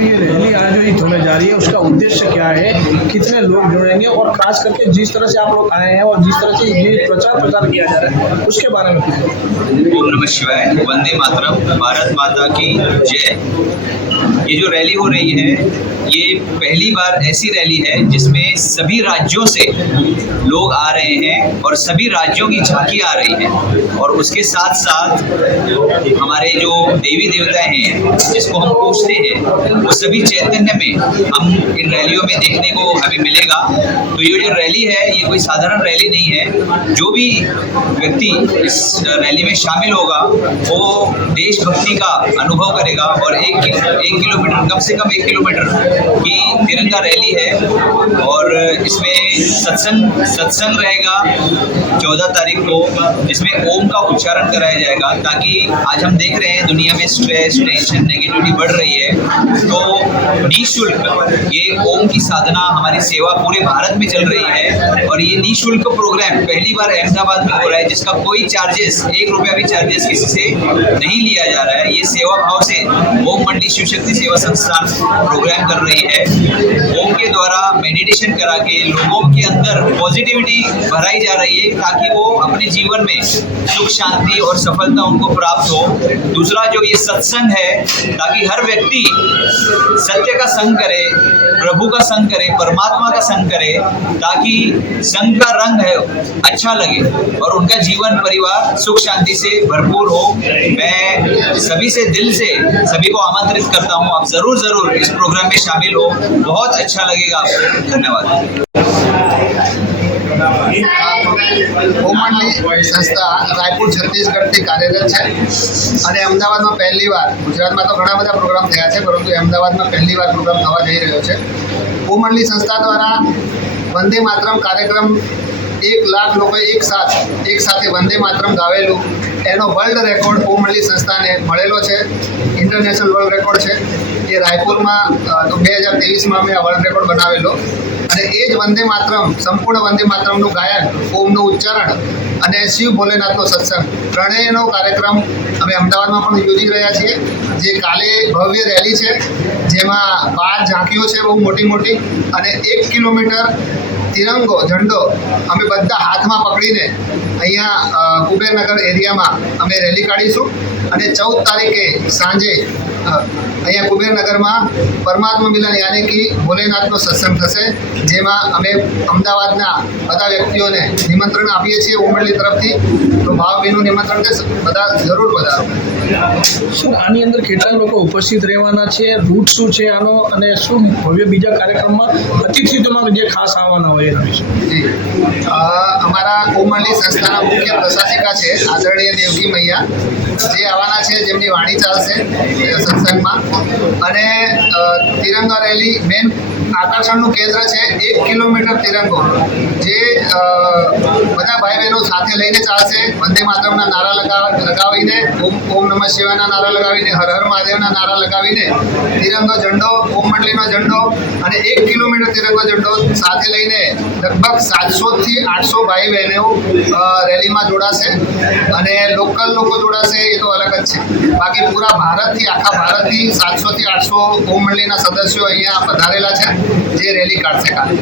जो ये रैली आज जो होने जा रही है। उसका उद्देश्य क्या है? कितने लोग जुड़ेंगे? और खास करके जिस तरह से आप लोग आए हैं और जिस तरह से ये प्रचार प्रसार किया जा रहा है, उसके बारे में नमः शिवाय। वंदे मातरम। भारत माता की जय। ये जो रैली हो रही है ये पहली बार ऐसी रैली है जिसमें सभी राज्यों से लोग आ रहे हैं और सभी राज्यों की झांकी आ रही है। और उसके साथ साथ हमारे जो देवी देवता हैं, जिसको हम पूछते हैं, वो सभी चैतन्य में हम इन रैलियों में देखने को हमें मिलेगा। तो ये जो रैली है, ये कोई साधारण रैली नहीं है। जो भी व्यक्ति इस रैली में शामिल होगा, वो देशभक्ति का अनुभव करेगा और एक एक किलोमीटर, कम से कम एक किलोमीटर की तिरंगा रैली है और इसमें सत्संग सत्संग रहेगा चौदह तारीख को। जिसमें ओम का उच्चारण कराया जाएगा ताकि आज हम देख रहे हैं दुनिया में स्ट्रेस टेंशन नेगेटिविटी बढ़ रही है। तो निःशुल्क ये ओम की साधना, हमारी सेवा पूरे भारत में चल रही है। और ये निःशुल्क प्रोग्राम पहली बार अहमदाबाद में हो रहा है, जिसका कोई चार्जेस एक रुपया भी चार्जेस किसी से नहीं लिया जा रहा है। ये सेवा भाव से ओम मंडी शिव शक्ति सेवा संस्थान प्रोग्राम कर रही है। ओम के द्वारा मेडिटेशन करा के लोगों के अंदर पॉजिटिविटी भराई जा रही है ताकि वो अपने जीवन में सुख, शांति और सफलता उनको प्राप्त हो। दूसरा जो ये सत्संग है, ताकि हर व्यक्ति सत्य का संग करे, प्रभु का संग करे, परमात्मा का संग करे, ताकि संग का रंग है अच्छा लगे और उनका जीवन परिवार सुख शांति से भरपूर हो मैं सभी से दिल से सभी को आमंत्रित करता हूँ आप जरूर जरूर इस प्रोग्राम में शामिल हो बहुत अच्छा लगेगा आपको धन्यवाद ઓમણની સંસ્થા રાયપુર છત્તીસગઢથી કાર્યરત છે અને અમદાવાદમાં પહેલી વાર ગુજરાતમાં તો ઘણા બધા પ્રોગ્રામ થયા છે પરંતુ અમદાવાદમાં પહેલી વાર પ્રોગ્રામ થવા જઈ રહ્યો છે ઓમણની સંસ્થા દ્વારા વંદે માતરમ કાર્યક્રમ એક લાખ લોકોએ એક સાથ, એક સાથે વંદે માતરમ ગાવેલું. એનો વર્લ્ડ રેકોર્ડ ઓમણલી સંસ્થાને મળેલો છે. ઇન્ટરનેશનલ વર્લ્ડ રેકોર્ડ છે. એ રાયપુરમાં તો બે હજાર ત્રેવીસમાં અમે આ વર્લ્ડ રેકોર્ડ બનાવેલો. અને એ જ વંદે માતરમ, સંપૂર્ણ વંદે માતરમનું ગાયન, ઓમનું ઉચ્ચારણ અને શિવ ભોલેનાથનો સત્સંગ. ત્રણેયનો કાર્યક્રમ અમે અમદાવાદમાં પણ યોજી રહ્યા છીએ. જે કાલે ભવ્ય રેલી છે, જેમાં બાર ઝાંકીઓ છે, બહુ મોટી મોટી, અને એક કિલોમીટર તિરંગો, ઝંડો અમે બધા હાથમાં પકડીને અહીંયા કુબેરનગર એરિયામાં અમે રેલી કાઢીશું. અને ચૌદ તારીખે સાંજે અહીંયા કુબેરનગરમાં પરમાત્મા મિલન યાની કે ભોલેનાથનો સત્સંગ થશે જેમાં અમે અમદાવાદના બધા વ્યક્તિઓને નિમંત્રણ આપીએ છીએ ઉમરલી તરફથી. તો ભાવભીનું નિમંત્રણ છે બધા જરૂર વધારો. શું આની અંદર કેટલા લોકો ઉપસ્થિત રહેવાના છે? રૂટ શું છે આનો? અને શું ભવ્ય બીજા કાર્યક્રમમાં અતિથિઓમાં જે ખાસ આવવાના હોય એના વિશે અમારા કોમળની સંસ્થાના મુખ્ય પ્રશાસિકા છે આદરણીય દેવકી મૈયા. જે આવવાના છે જેમની વાણી ચાલશે સત્સંગમાં અને તિરંગા રેલી મેન આકર્ષણનું કેન્દ્ર છે એક કિલોમીટર તિરંગો, જે બધા ભાઈ બહેનો સાથે લઈને ચાલશે. વંદે માતરમના નારા લગાવ, લગાવીને, ઓમ ઓમ નમઃ શિવાના નારા લગાવીને, હર હર મહાદેવના નારા લગાવીને, તિરંગો ઝંડો, ઓમ મંડળીનો ઝંડો અને એક કિલોમીટર તિરંગો ઝંડો સાથે લઈને લગભગ સાતસોથી આઠસો ભાઈ બહેનો રેલીમાં જોડાશે. અને લોકલ લોકો જોડાશે, એ તો અલગ જ છે. બાકી પૂરા ભારતથી આખા ભારતથી સાતસોથી આઠસો ઓમ મંડળીના સદસ્યો અહીંયા પધારેલા છે. જે રેલી કાઢશે કાલે.